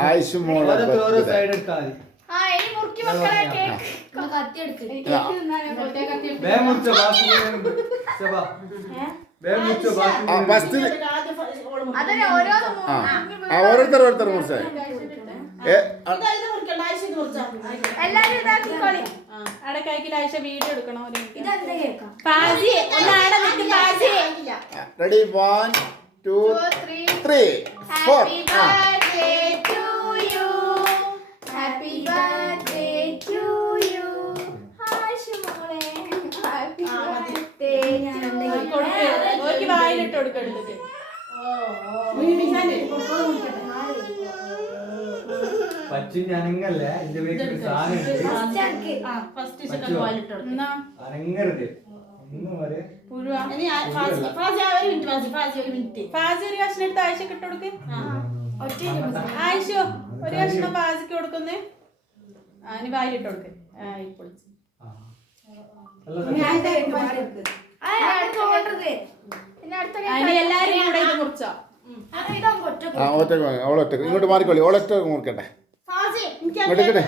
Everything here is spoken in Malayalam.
ആയിഷ് മോളെ ഓരോരുത്തർ മുറിച്ചേ. എല്ലാരും ഇതാക്കിക്കോളി ready one two three three four Happy ആ birthday to you. Happy birthday to you. ഹാഷ് മോളെ. Happy birthday to you. കൊടുക്ക്. ഓർക്ക് വായിലിട്ട് കൊടുക്ക എടുത്തിട്ട് പച്ചിന് അനങ്ങല്ലേ എന്റെ വീട്ടിൽ സാധനം അനങ്ങരുത്. പുഴുവാ ഫാസി ഒരു കഷ്ണം എടുത്ത് ആഴ്ചക്ക് ഇട്ട് കൊടുക്ക്. ആയിഷോ ഒരു കഷ്ണം ഫാസിക്ക് കൊടുക്കുന്നേ. അതിന് ഇനി വായിലിട്ട് കൊടുക്ക്. എല്ലാരും കൂടെ ഇത് മുറിച്ചോ. ആ ഇങ്ങോട്ട് മാറിക്കോളി. ഓളൊറ്റ മുറിക്കട്ടെ. ഇങ്ങോട്ട് ഇങ്ങോട്ട്